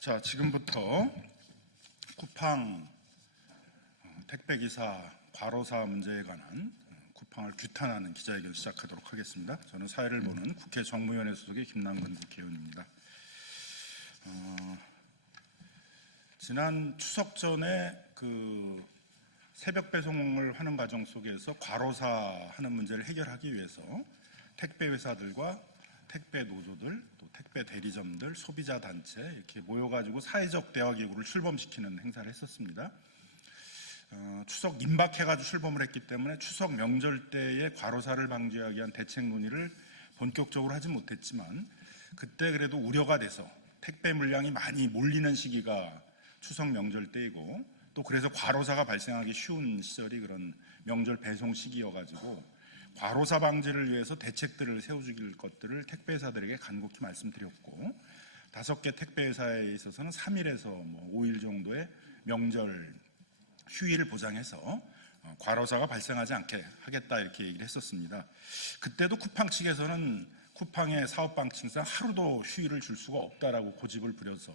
자, 지금부터 쿠팡 어, 택배기사 과로사 문제에 관한 어, 쿠팡을 규탄하는 기자회견 시작하도록 하겠습니다. 저는 사회를 보는 국회 정무위원회 소속의 김남근 국회의원입니다. 어, 지난 추석 전에 그 새벽 배송을 하는 과정 속에서 과로사 하는 문제를 해결하기 위해서 택배 회사들과 택배 노조들, 또 택배 대리점들, 소비자 단체 이렇게 모여가지고 사회적 대화 기구를 출범시키는 행사를 했었습니다. 어, 추석 임박해가지고 출범을 했기 때문에 추석 명절 때의 과로사를 방지하기 위한 대책 논의를 본격적으로 하지 못했지만 그때 그래도 우려가 돼서 택배 물량이 많이 몰리는 시기가 추석 명절 때이고 또 그래서 과로사가 발생하기 쉬운 시절이 그런 명절 배송 시기여가지고 과로사 방지를 위해서 대책들을 세워주길 것들을 택배회사들에게 간곡히 말씀드렸고 다섯 개 택배회사에 있어서는 3일에서 뭐 5일 정도의 명절 휴일을 보장해서 어, 과로사가 발생하지 않게 하겠다 이렇게 얘기를 했었습니다. 그때도 쿠팡 측에서는 쿠팡의 사업 방침상 하루도 휴일을 줄 수가 없다라고 고집을 부려서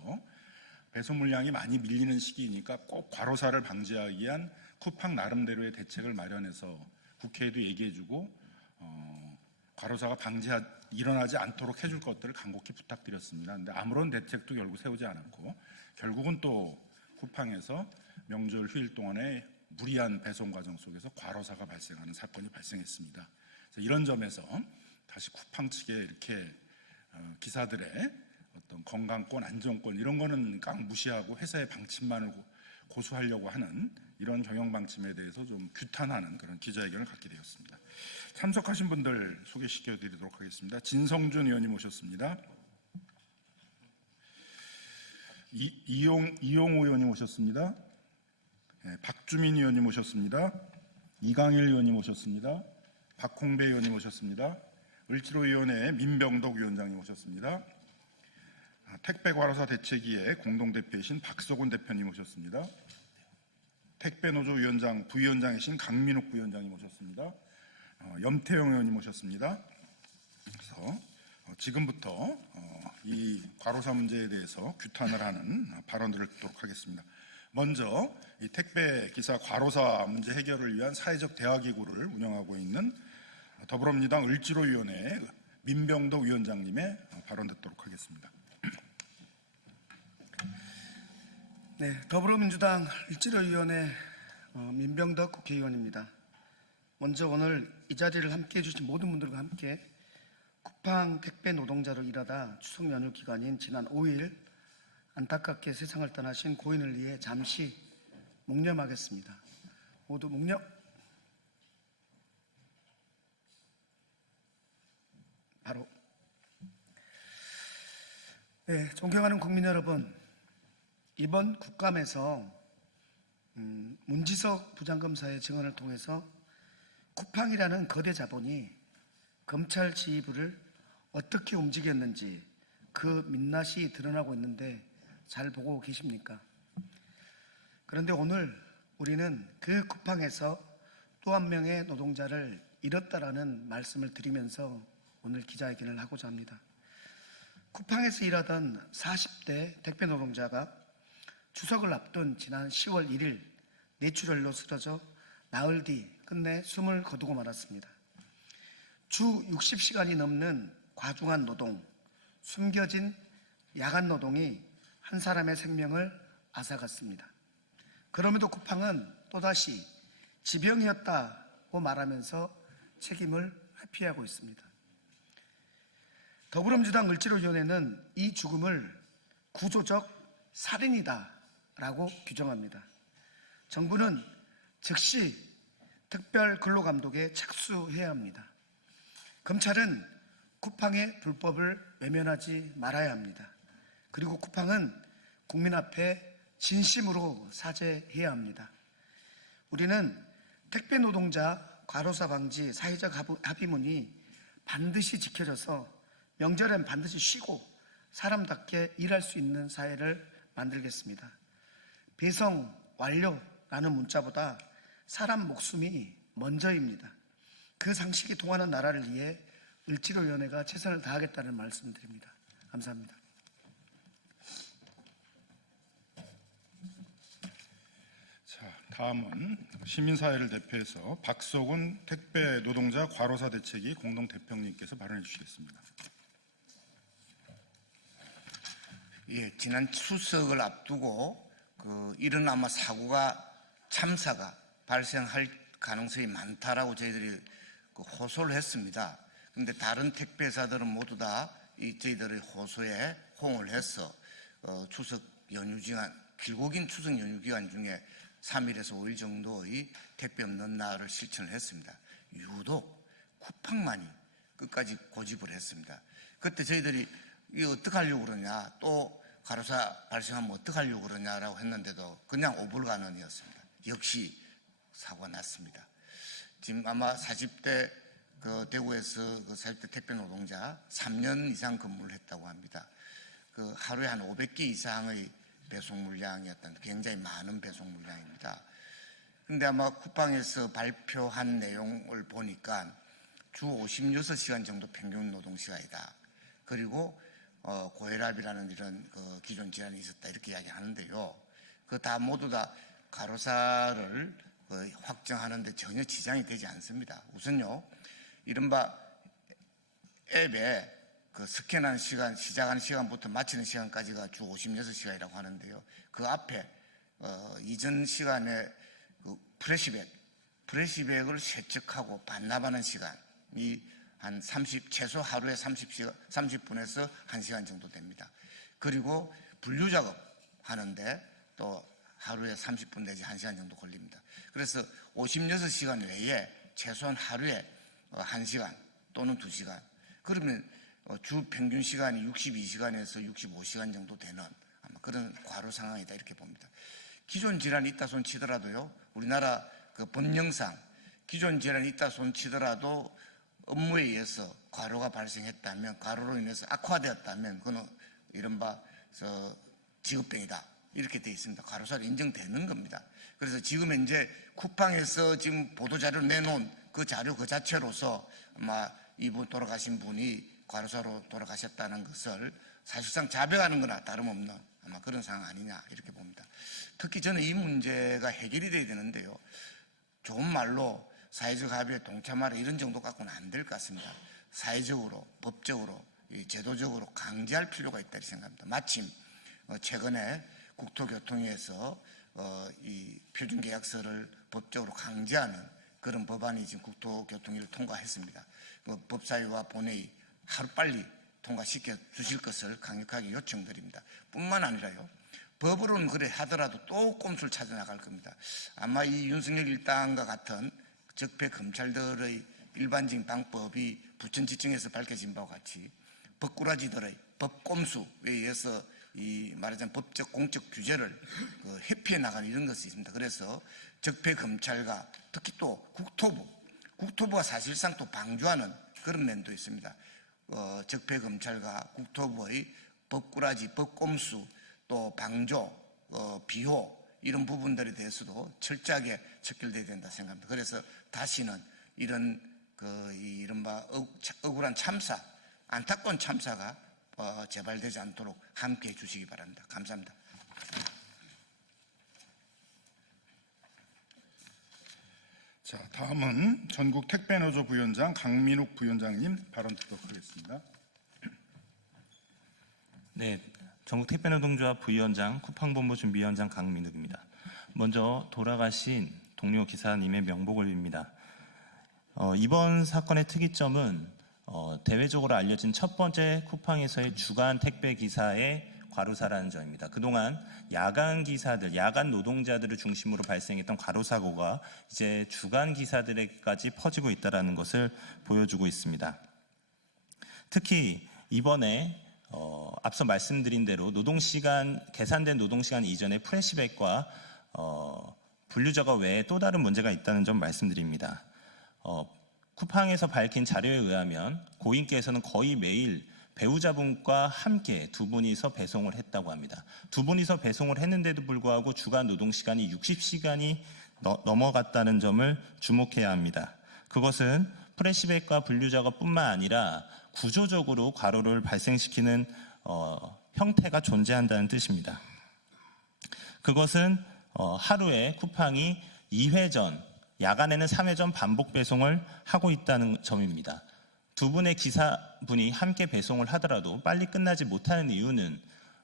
배송 물량이 많이 밀리는 시기이니까 꼭 과로사를 방지하기 위한 쿠팡 나름대로의 대책을 마련해서 국회에도 얘기해주고 어, 과로사가 방지 일어나지 않도록 해줄 것들을 간곡히 부탁드렸습니다. 근데 아무런 대책도 결국 세우지 않았고 결국은 또 쿠팡에서 명절 휴일 동안에 무리한 배송 과정 속에서 과로사가 발생하는 사건이 발생했습니다. 이런 점에서 다시 쿠팡 측에 이렇게 어, 기사들의 어떤 건강권, 안전권 이런 거는 깡 무시하고 회사의 방침만을 고- 고수하려고 하는 이런 경영 방침에 대해서 좀 규탄하는 그런 기자회견을 갖게 되었습니다. 참석하신 분들 소개시켜 드리도록 하겠습니다. 진성준 의원님 오셨습니다. 이, 이용, 이용호 의원님 오셨습니다. 예, 박주민 의원님 오셨습니다. 이강일 의원님 오셨습니다. 박홍배 의원님 오셨습니다. 을지로위원회 민병덕 위원장님 오셨습니다. 아, 택배과로사 대책위의 공동대표이신 박석훈 대표님 오셨습니다. 택배노조 위원장, 부위원장이신 강민욱 부위원장님 오셨습니다. 어, 염태영 의원님 오셨습니다. 그래서 어, 지금부터 어, 이 과로사 문제에 대해서 규탄을 하는 발언들을 듣도록 하겠습니다. 먼저 이 택배 기사 과로사 문제 해결을 위한 사회적 대화 기구를 운영하고 있는 더불어민주당 을지로위원회 민병덕 위원장님의 발언 듣도록 하겠습니다. 네, 더불어민주당 일지로위원회 어, 민병덕 국회의원입니다. 먼저 오늘 이 자리를 함께해 주신 모든 분들과 함께 쿠팡 택배 노동자로 일하다 추석 연휴 기간인 지난 5일 안타깝게 세상을 떠나신 고인을 위해 잠시 묵념하겠습니다. 모두 묵념. 바로 네, 존경하는 국민 여러분, 이번 국감에서 음, 문지석 부장검사의 증언을 통해서 쿠팡이라는 거대 자본이 검찰 지휘부를 어떻게 움직였는지 그 민낯이 드러나고 있는데 잘 보고 계십니까? 그런데 오늘 우리는 그 쿠팡에서 또 한 명의 노동자를 잃었다라는 말씀을 드리면서 오늘 기자회견을 하고자 합니다. 쿠팡에서 일하던 40대 택배 노동자가 추석을 앞둔 지난 10월 1일 뇌출혈로 쓰러져 나흘 뒤 끝내 숨을 거두고 말았습니다. 주 60시간이 넘는 과중한 노동, 숨겨진 야간 노동이 한 사람의 생명을 앗아갔습니다. 그럼에도 쿠팡은 또다시 지병이었다고 말하면서 책임을 회피하고 있습니다. 더불어민주당 을지로위원회는 이 죽음을 구조적 살인이다 라고 규정합니다. 정부는 즉시 특별 근로감독에 착수해야 합니다. 검찰은 쿠팡의 불법을 외면하지 말아야 합니다. 그리고 쿠팡은 국민 앞에 진심으로 사죄해야 합니다. 우리는 택배 노동자 과로사 방지 사회적 합의문이 반드시 지켜져서 명절엔 반드시 쉬고 사람답게 일할 수 있는 사회를 만들겠습니다. 배송 완료라는 문자보다 사람 목숨이 먼저입니다. 그 상식이 통하는 나라를 위해 을지로위원회가 최선을 다하겠다는 말씀을 드립니다. 감사합니다. 자, 다음은 시민사회를 대표해서 박석훈 택배 노동자 과로사 대책위 공동 대표님께서 발언해 주시겠습니다. 예, 지난 추석을 앞두고 그 이런 아마 사고가 참사가 발생할 가능성이 많다라고 저희들이 그 호소를 했습니다. 근데 다른 택배사들은 모두 다 이 저희들의 호소에 호응을 해서 어, 추석 연휴 기간 길고 긴 추석 연휴 기간 중에 3일에서 5일 정도의 택배 없는 날을 실천을 했습니다. 유독 쿠팡만이 끝까지 고집을 했습니다. 그때 저희들이 이거 어떻게 하려고 그러냐, 또 가로사 발생하면 어떻게 하려고 그러냐라고 했는데도 그냥 오불가능이었습니다. 역시 사고가 났습니다. 지금 아마 40대 그 대구에서 그 40대 택배 노동자 3년 이상 근무를 했다고 합니다. 그 하루에 한 500개 이상의 배송 물량이었던 굉장히 많은 배송 물량입니다. 근데 아마 쿠팡에서 발표한 내용을 보니까 주 56시간 정도 평균 노동 시간이다. 그리고 어, 고혈압이라는 이런 그 기존 질환이 있었다 이렇게 이야기하는데요. 그 다 모두 다 가로사를 그 확정하는데 전혀 지장이 되지 않습니다. 우선요, 이른바 앱에 그 스캔하는 시간, 시작하는 시간부터 마치는 시간까지가 주 56시간이라고 하는데요. 그 앞에 어, 이전 시간에 그 프레시백, 프레시백을 세척하고 반납하는 시간이 한 30, 최소 하루에 30시간, 30분에서 1시간 정도 됩니다. 그리고 분류 작업 하는데 또 하루에 30분 내지 1시간 정도 걸립니다. 그래서 56시간 외에 최소한 하루에 1시간 또는 2시간. 그러면 어, 주 평균 시간이 62시간에서 65시간 정도 되는 아마 그런 과로 상황이다 이렇게 봅니다. 기존 질환이 있다 손 치더라도요, 우리나라 그 법령상 기존 질환이 있다 손 치더라도 업무에 의해서 과로가 발생했다면, 과로로 인해서 악화되었다면, 그는 이른바 저 직업병이다. 이렇게 돼 있습니다. 과로사로 인정되는 겁니다. 그래서 지금 현재 쿠팡에서 지금 보도 자료를 내놓은 그 자료 그 자체로서 아마 이분 돌아가신 분이 과로사로 돌아가셨다는 것을 사실상 자백하는 거나 다름없는 아마 그런 상황 아니냐 이렇게 봅니다. 특히 저는 이 문제가 해결이 돼야 되는데요. 좋은 말로 사회적 합의에 동참하라 이런 정도 갖고는 안 될 것 같습니다. 사회적으로, 법적으로, 이 제도적으로 강제할 필요가 있다 이 생각합니다. 마침 어, 최근에 국토교통위에서 어, 이 표준계약서를 법적으로 강제하는 그런 법안이 지금 국토교통위를 통과했습니다. 그 법사위와 본회의 하루빨리 통과시켜 주실 것을 강력하게 요청드립니다. 뿐만 아니라요. 법으로는 그래 하더라도 또 꼼수를 찾아 나갈 겁니다. 아마 이 윤석열 일당과 같은 적폐 검찰들의 일반적인 방법이 부천지청에서 밝혀진 바와 같이 법꾸라지들의 법꼼수에 의해서 이 말하자면 법적 공적 규제를 그 회피해 나가는 이런 것이 있습니다. 그래서 적폐 검찰과 특히 또 국토부, 국토부가 사실상 또 방조하는 그런 면도 있습니다. 어, 적폐 검찰과 국토부의 법꾸라지, 법꼼수, 또 방조, 어, 비호 이런 부분들에 대해서도 철저하게 척결돼야 된다 생각합니다. 그래서 다시는 이런 그이 이른바 억, 억울한 참사, 안타까운 참사가 어, 재발되지 않도록 함께 해 주시기 바랍니다. 감사합니다. 자, 다음은 전국 택배노조 부위원장 강민욱 부위원장님 발언 듣도록 하겠습니다. 네, 전국 택배노동조합 부위원장 쿠팡본부 준비위원장 강민욱입니다. 먼저 돌아가신 동료 기사님의 명복을 빕니다. 어, 이번 사건의 특이점은 어, 대외적으로 알려진 첫 번째 쿠팡에서의 주간 택배 기사의 과로사라는 점입니다. 그동안 야간 기사들, 야간 노동자들을 중심으로 발생했던 과로사고가 이제 주간 기사들에게까지 퍼지고 있다는 것을 보여주고 있습니다. 특히 이번에 어, 앞서 말씀드린 대로 노동시간 계산된 노동시간 이전에 프레시백과 어, 분류자가 외에 또 다른 문제가 있다는 점 말씀드립니다. 어, 쿠팡에서 밝힌 자료에 의하면 고인께서는 거의 매일 배우자분과 함께 두 분이서 배송을 했다고 합니다. 두 분이서 배송을 했는데도 불구하고 주간 노동 시간이 60시간이 넘어갔다는 점을 주목해야 합니다. 그것은 프레시백과 분류 작업뿐만 아니라 구조적으로 과로를 발생시키는 어, 형태가 존재한다는 뜻입니다. 그것은 어, 하루에 쿠팡이 2회전, 야간에는 3회전 반복 배송을 하고 있다는 점입니다. 두 분의 기사분이 함께 배송을 하더라도 빨리 끝나지 못하는 이유는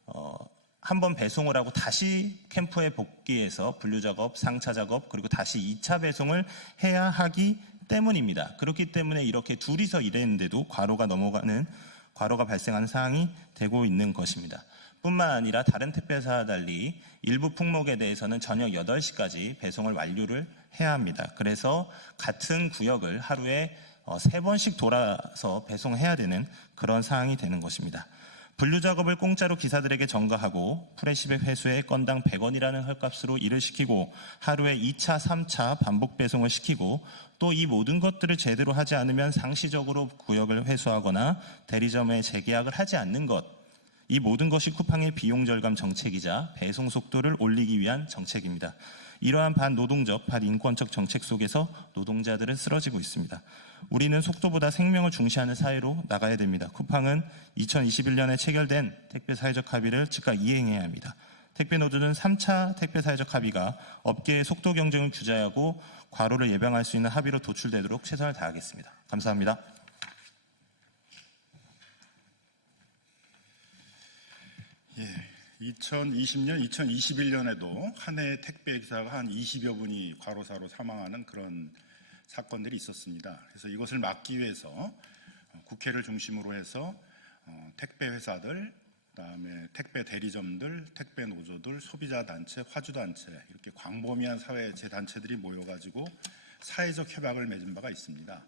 어, 한번 배송을 하고 다시 캠프에 복귀해서 분류 작업, 상차 작업, 그리고 다시 2차 배송을 해야 하기 때문입니다. 그렇기 때문에 이렇게 둘이서 일했는데도 과로가 넘어가는 과로가 발생하는 상황이 되고 있는 것입니다. 뿐만 아니라 다른 택배사와 달리 일부 품목에 대해서는 저녁 8시까지 배송을 완료를 해야 합니다. 그래서 같은 구역을 하루에 어, 세 번씩 돌아서 배송해야 되는 그런 상황이 되는 것입니다. 분류 작업을 공짜로 기사들에게 전가하고 프레시백 회수에 건당 100원이라는 헐값으로 일을 시키고 하루에 2차, 3차 반복 배송을 시키고 또 이 모든 것들을 제대로 하지 않으면 상시적으로 구역을 회수하거나 대리점에 재계약을 하지 않는 것. 이 모든 것이 쿠팡의 비용 절감 정책이자 배송 속도를 올리기 위한 정책입니다. 이러한 반노동적, 반인권적 정책 속에서 노동자들은 쓰러지고 있습니다. 우리는 속도보다 생명을 중시하는 사회로 나가야 됩니다. 쿠팡은 2021년에 체결된 택배 사회적 합의를 즉각 이행해야 합니다. 택배 노조는 3차 택배 사회적 합의가 업계의 속도 경쟁을 규제하고 과로를 예방할 수 있는 합의로 도출되도록 최선을 다하겠습니다. 감사합니다. 예, 2020년, 2021년에도 한해 택배 기사가 한 20여 분이 과로사로 사망하는 그런 사건들이 있었습니다. 그래서 이것을 막기 위해서 어, 국회를 중심으로 해서 어, 택배 회사들, 그다음에 택배 대리점들, 택배 노조들, 소비자 단체, 화주 단체 이렇게 광범위한 사회 제 단체들이 모여가지고 사회적 협약을 맺은 바가 있습니다.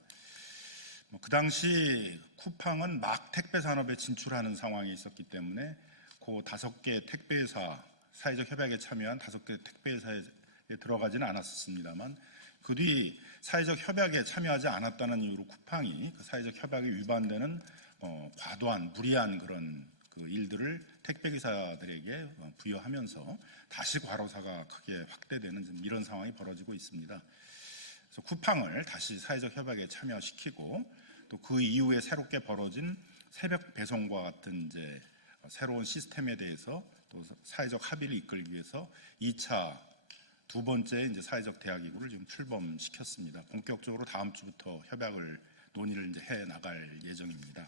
뭐그 당시 쿠팡은 막 택배 산업에 진출하는 상황이 있었기 때문에 그 다섯 개 택배 회사 사회적 협약에 참여한 다섯 개 택배 회사에 들어가지는 않았습니다만 그 뒤 사회적 협약에 참여하지 않았다는 이유로 쿠팡이 그 사회적 협약에 위반되는 어, 과도한 무리한 그런 그 일들을 택배기사들에게 어, 부여하면서 다시 과로사가 크게 확대되는 좀 이런 상황이 벌어지고 있습니다. 그래서 쿠팡을 다시 사회적 협약에 참여시키고 또 그 이후에 새롭게 벌어진 새벽 배송과 같은 이제 새로운 시스템에 대해서 또 사회적 합의를 이끌기 위해서 2차 두 번째 이제 사회적 대화기구를 지금 출범시켰습니다. 본격적으로 다음 주부터 협약을 논의를 이제 해 나갈 예정입니다.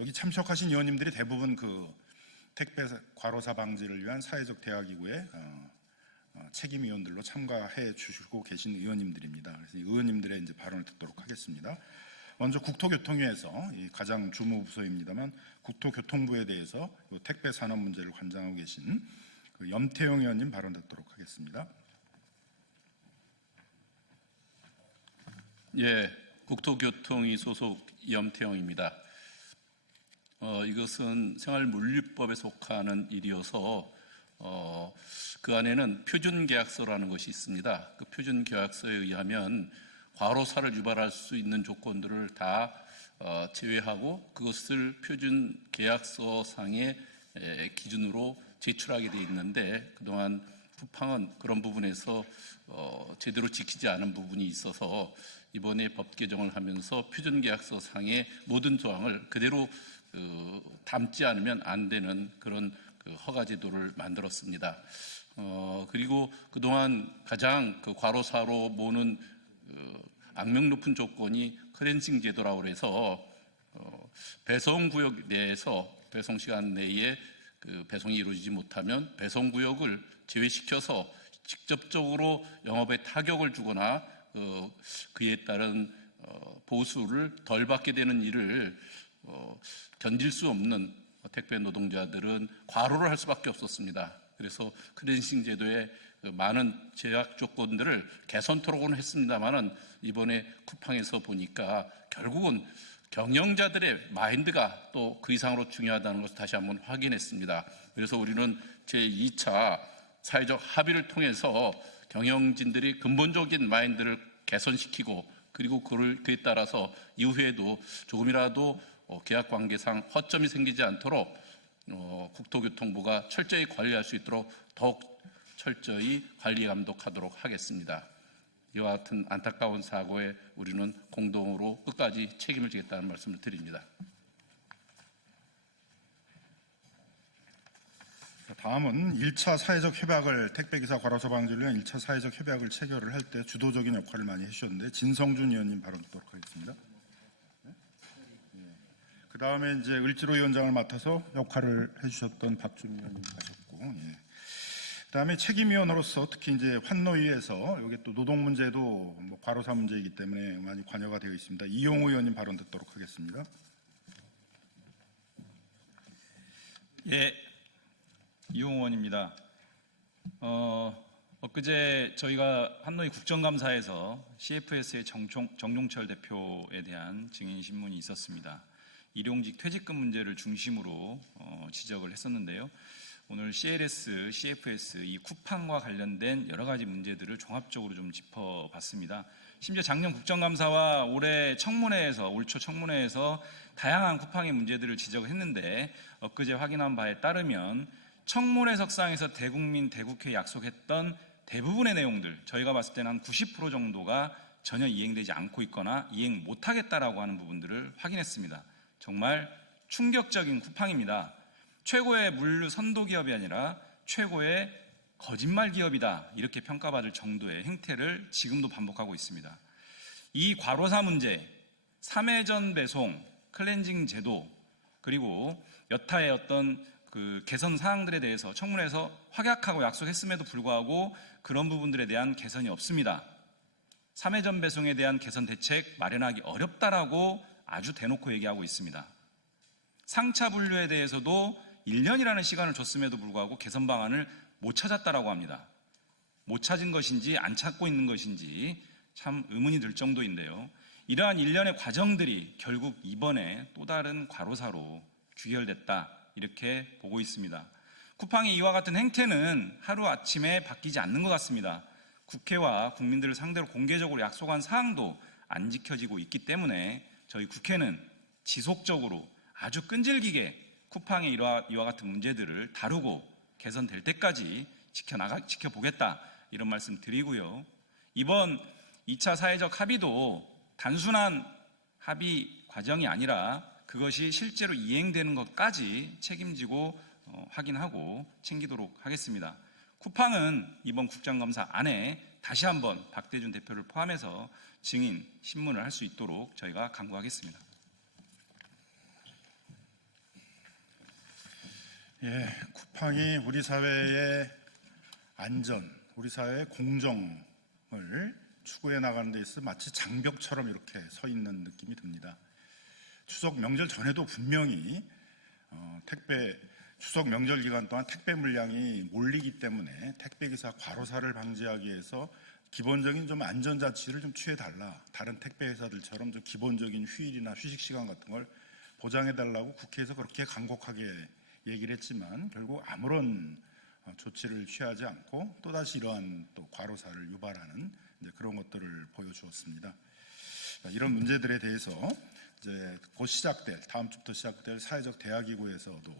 여기 참석하신 의원님들이 대부분 그 택배 과로사 방지를 위한 사회적 대화기구에 어, 어, 책임 위원들로 참가해 주시고 계신 의원님들입니다. 그래서 이 의원님들의 이제 발언을 듣도록 하겠습니다. 먼저 국토교통위에서 이 가장 주무 부서입니다만 국토교통부에 대해서 이 택배 산업 문제를 관장하고 계신 그 염태영 의원님 발언 듣도록 하겠습니다. 예, 국토교통위 소속 염태영입니다. 어, 이것은 생활물류법에 속하는 일이어서 어, 그 안에는 표준계약서라는 것이 있습니다. 그 표준계약서에 의하면 과로사를 유발할 수 있는 조건들을 다 어, 제외하고 그것을 표준계약서상의 에, 기준으로 제출하게 돼 있는데 그동안 쿠팡은 그런 부분에서 어, 제대로 지키지 않은 부분이 있어서 이번에 법 개정을 하면서 표준계약서 상의 모든 조항을 그대로 그, 담지 않으면 안 되는 그런 그 허가 제도를 만들었습니다. 어, 그리고 그동안 가장 그 과로사로 모는 그 악명 높은 조건이 클렌징 제도라고 해서 어, 배송 구역 내에서 배송 시간 내에 그 배송이 이루어지지 못하면 배송 구역을 제외시켜서 직접적으로 영업에 타격을 주거나 어, 그에 따른 어, 보수를 덜 받게 되는 일을 어, 견딜 수 없는 택배 노동자들은 과로를 할 수밖에 없었습니다. 그래서 클렌싱 제도의 그 많은 제약 조건들을 개선토록은 했습니다만은 이번에 쿠팡에서 보니까 결국은 경영자들의 마인드가 또 그 이상으로 중요하다는 것을 다시 한번 확인했습니다. 그래서 우리는 제 2차 사회적 합의를 통해서 경영진들이 근본적인 마인드를 개선시키고 그리고 그를 그에 따라서 이후에도 조금이라도 어, 계약 관계상 허점이 생기지 않도록 어, 국토교통부가 철저히 관리할 수 있도록 더욱 철저히 관리 감독하도록 하겠습니다. 이와 같은 안타까운 사고에 우리는 공동으로 끝까지 책임을 지겠다는 말씀을 드립니다. 다음 다음은 1차 사회적 협약을 택배기사 과로사 방지를 위한 1차 사회적 협약을 체결을 할 때 주도적인 역할을 많이 해주셨는데 진성준 의원님 발언 듣도록 하겠습니다. 그 다음에 이제 을지로 위원장을 맡아서 역할을 해주셨던 박준 의원님 가셨고, 예. 그 다음에 책임위원으로서 특히 이제 환노위에서 여기 또 노동 문제도 뭐 과로사 문제이기 때문에 많이 관여가 되어 있습니다. 이용우 의원님 발언 듣도록 하겠습니다. 예, 이용원입니다. 어, 엊그제 저희가 한노이 국정감사에서 CFS의 정총, 정용철 대표에 대한 증인 신문이 있었습니다. 일용직 퇴직금 문제를 중심으로 어, 지적을 했었는데요. 오늘 CLS, CFS 이 쿠팡과 관련된 여러 가지 문제들을 종합적으로 좀 짚어봤습니다. 심지어 작년 국정감사와 올해 청문회에서 올 초 청문회에서 다양한 쿠팡의 문제들을 지적을 했는데 엊그제 확인한 바에 따르면 청문회 석상에서 대국민 대국회 약속했던 대부분의 내용들 저희가 봤을 때는 한 90% 정도가 전혀 이행되지 않고 있거나 이행 못하겠다라고 하는 부분들을 확인했습니다. 정말 충격적인 쿠팡입니다. 최고의 물류 선도 기업이 아니라 최고의 거짓말 기업이다 이렇게 평가받을 정도의 행태를 지금도 반복하고 있습니다. 이 과로사 문제, 3회전 배송, 클렌징 제도 그리고 여타의 어떤 그 개선 사항들에 대해서 청문회에서 확약하고 약속했음에도 불구하고 그런 부분들에 대한 개선이 없습니다. 3회전 배송에 대한 개선 대책 마련하기 어렵다라고 아주 대놓고 얘기하고 있습니다. 상차 분류에 대해서도 1년이라는 시간을 줬음에도 불구하고 개선 방안을 못 찾았다라고 합니다. 못 찾은 것인지 안 찾고 있는 것인지 참 의문이 들 정도인데요. 이러한 일련의 과정들이 결국 이번에 또 다른 과로사로 귀결됐다 이렇게 보고 있습니다. 쿠팡의 이와 같은 행태는 하루아침에 바뀌지 않는 것 같습니다. 국회와 국민들을 상대로 공개적으로 약속한 사항도 안 지켜지고 있기 때문에 저희 국회는 지속적으로 아주 끈질기게 쿠팡의 이와, 이와 같은 문제들을 다루고 개선될 때까지 지켜나가, 지켜보겠다 이런 말씀 드리고요. 이번 2차 사회적 합의도 단순한 합의 과정이 아니라 그것이 실제로 이행되는 것까지 책임지고 어, 확인하고 챙기도록 하겠습니다. 쿠팡은 이번 국정감사 안에 다시 한번 박대준 대표를 포함해서 증인 신문을 할 수 있도록 저희가 강구하겠습니다. 예, 쿠팡이 우리 사회의 안전, 우리 사회의 공정을 추구해 나가는 데 있어 마치 장벽처럼 이렇게 서 있는 느낌이 듭니다. 추석 명절 전에도 분명히 어, 택배 추석 명절 기간 동안 택배 물량이 몰리기 때문에 택배 기사 과로사를 방지하기 위해서 기본적인 좀 안전 자치를 좀 취해 달라. 다른 택배 회사들처럼 좀 기본적인 휴일이나 휴식 시간 같은 걸 보장해 달라고 국회에서 그렇게 간곡하게 얘기를 했지만 결국 아무런 어, 조치를 취하지 않고 또다시 이러한 또 과로사를 유발하는 그런 것들을 보여주었습니다. 자, 이런 문제들에 대해서 이제 곧 시작될 다음 주부터 시작될 사회적 대화기구에서도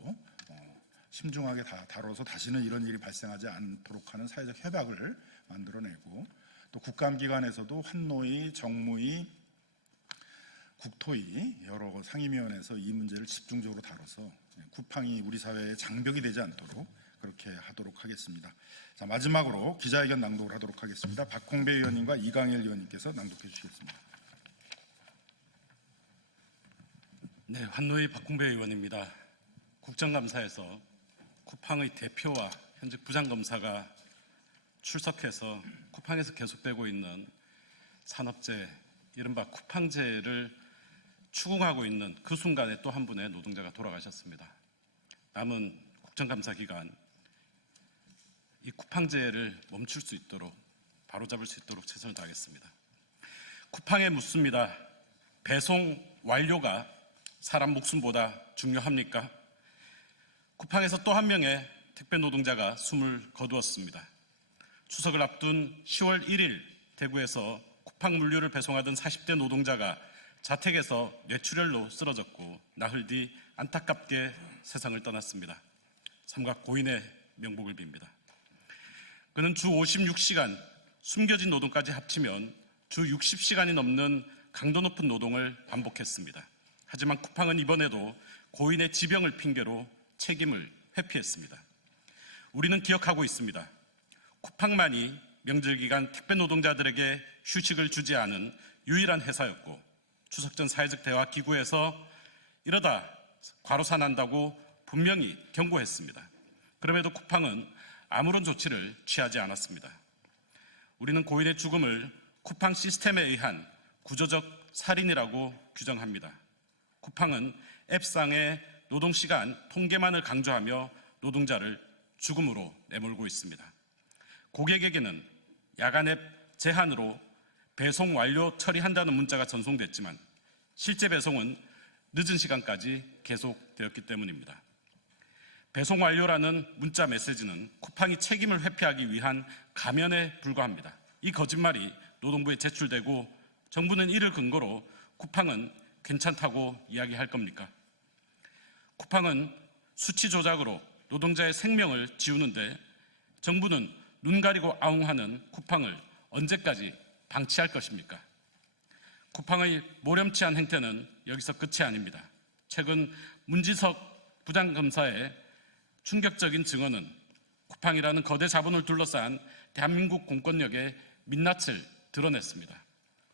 어, 심중하게 다 다뤄서 다시는 이런 일이 발생하지 않도록 하는 사회적 협약을 만들어내고 또 국감기관에서도 환노위, 정무위, 국토위 여러 상임위원회에서 이 문제를 집중적으로 다뤄서 쿠팡이 우리 사회의 장벽이 되지 않도록 그렇게 하도록 하겠습니다. 자 마지막으로 기자회견 낭독을 하도록 하겠습니다. 박홍배 의원님과 이강일 의원님께서 낭독해 주시겠습니다. 네, 환노위 박홍배 의원입니다. 국정감사에서 쿠팡의 대표와 현직 부장검사가 출석해서 쿠팡에서 계속되고 있는 산업재, 이른바 쿠팡재를 추궁하고 있는 그 순간에 또 한 분의 노동자가 돌아가셨습니다. 남은 국정감사 기간 이 쿠팡재를 멈출 수 있도록 바로잡을 수 있도록 최선을 다하겠습니다. 쿠팡에 묻습니다. 배송 완료가 사람 목숨보다 중요합니까? 쿠팡에서 또 한 명의 택배 노동자가 숨을 거두었습니다. 추석을 앞둔 10월 1일 대구에서 쿠팡 물류를 배송하던 40대 노동자가 자택에서 뇌출혈로 쓰러졌고 나흘 뒤 안타깝게 세상을 떠났습니다. 삼각 고인의 명복을 빕니다. 그는 주 56시간 숨겨진 노동까지 합치면 주 60시간이 넘는 강도 높은 노동을 반복했습니다. 하지만 쿠팡은 이번에도 고인의 지병을 핑계로 책임을 회피했습니다. 우리는 기억하고 있습니다. 쿠팡만이 명절 기간 택배 노동자들에게 휴식을 주지 않은 유일한 회사였고 추석 전 사회적 대화 기구에서 이러다 과로사 난다고 분명히 경고했습니다. 그럼에도 쿠팡은 아무런 조치를 취하지 않았습니다. 우리는 고인의 죽음을 쿠팡 시스템에 의한 구조적 살인이라고 규정합니다. 쿠팡은 앱상의 노동시간 통계만을 강조하며 노동자를 죽음으로 내몰고 있습니다. 고객에게는 야간 앱 제한으로 배송 완료 처리한다는 문자가 전송됐지만 실제 배송은 늦은 시간까지 계속되었기 때문입니다. 배송 완료라는 문자 메시지는 쿠팡이 책임을 회피하기 위한 가면에 불과합니다. 이 거짓말이 노동부에 제출되고 정부는 이를 근거로 쿠팡은 괜찮다고 이야기할 겁니까? 쿠팡은 수치 조작으로 노동자의 생명을 지우는데 정부는 눈 가리고 아웅하는 쿠팡을 언제까지 방치할 것입니까? 쿠팡의 모렴치한 행태는 여기서 끝이 아닙니다. 최근 문지석 부장검사의 충격적인 증언은 쿠팡이라는 거대 자본을 둘러싼 대한민국 공권력의 민낯을 드러냈습니다.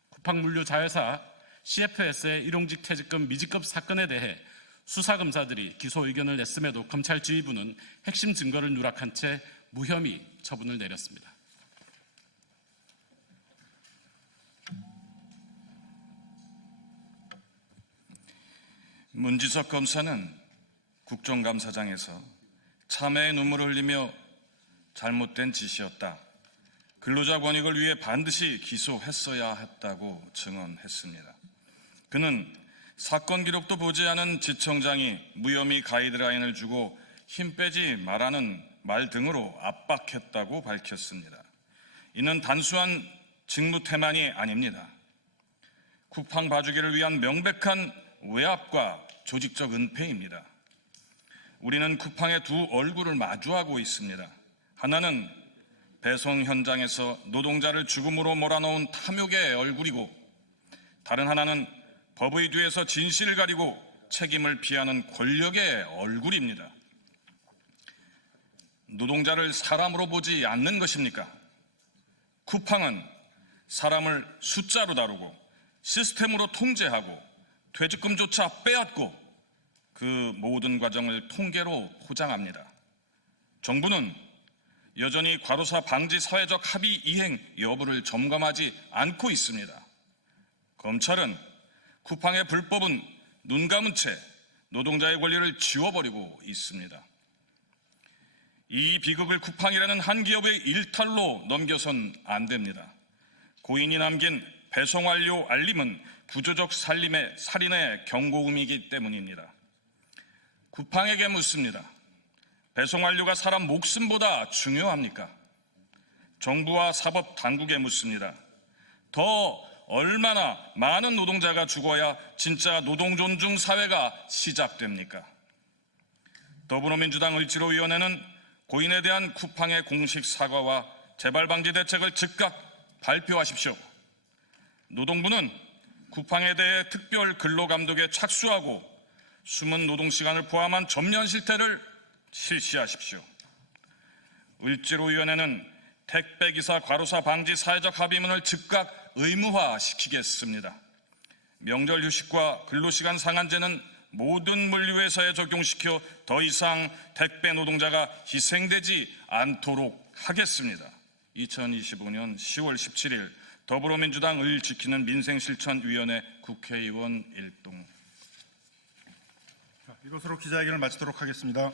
쿠팡 물류 자회사 CFS의 일용직 퇴직금 미지급 사건에 대해 수사검사들이 기소 의견을 냈음에도 검찰 지휘부는 핵심 증거를 누락한 채 무혐의 처분을 내렸습니다. 문지석 검사는 국정감사장에서 참회의 눈물을 흘리며 잘못된 짓이었다. 근로자 권익을 위해 반드시 기소했어야 했다고 증언했습니다. 그는 사건 기록도 보지 않은 지청장이 무혐의 가이드라인을 주고 힘 빼지 말라는 말 등으로 압박했다고 밝혔습니다. 이는 단순한 직무 태만이 아닙니다. 쿠팡 봐주기를 위한 명백한 외압과 조직적 은폐입니다. 우리는 쿠팡의 두 얼굴을 마주하고 있습니다. 하나는 배송 현장에서 노동자를 죽음으로 몰아넣은 탐욕의 얼굴이고 다른 하나는 법의 뒤에서 진실을 가리고 책임을 피하는 권력의 얼굴입니다. 노동자를 사람으로 보지 않는 것입니까? 쿠팡은 사람을 숫자로 다루고 시스템으로 통제하고 퇴직금조차 빼앗고 그 모든 과정을 통계로 포장합니다. 정부는 여전히 과로사 방지 사회적 합의 이행 여부를 점검하지 않고 있습니다. 검찰은 쿠팡의 불법은 눈 감은 채 노동자의 권리를 지워버리고 있습니다. 이 비극을 쿠팡이라는 한 기업의 일탈로 넘겨선 안 됩니다. 고인이 남긴 배송 완료 알림은 구조적 살림의 살인의 경고음이기 때문입니다. 쿠팡에게 묻습니다. 배송 완료가 사람 목숨보다 중요합니까? 정부와 사법 당국에 묻습니다. 더 얼마나 많은 노동자가 죽어야 진짜 노동 존중 사회가 시작됩니까? 더불어민주당 을지로위원회는 고인에 대한 쿠팡의 공식 사과와 재발 방지 대책을 즉각 발표하십시오. 노동부는 쿠팡에 대해 특별 근로 감독에 착수하고 숨은 노동 시간을 포함한 전면 실태를 실시하십시오. 을지로위원회는 택배기사 과로사 방지 사회적 합의문을 즉각 의무화시키겠습니다. 명절 휴식과 근로시간 상한제는 모든 물류회사에 적용시켜 더 이상 택배 노동자가 희생되지 않도록 하겠습니다. 2025년 10월 17일 더불어민주당 을 지키는 민생실천위원회 국회의원 일동 자, 이것으로 기자회견을 마치도록 하겠습니다.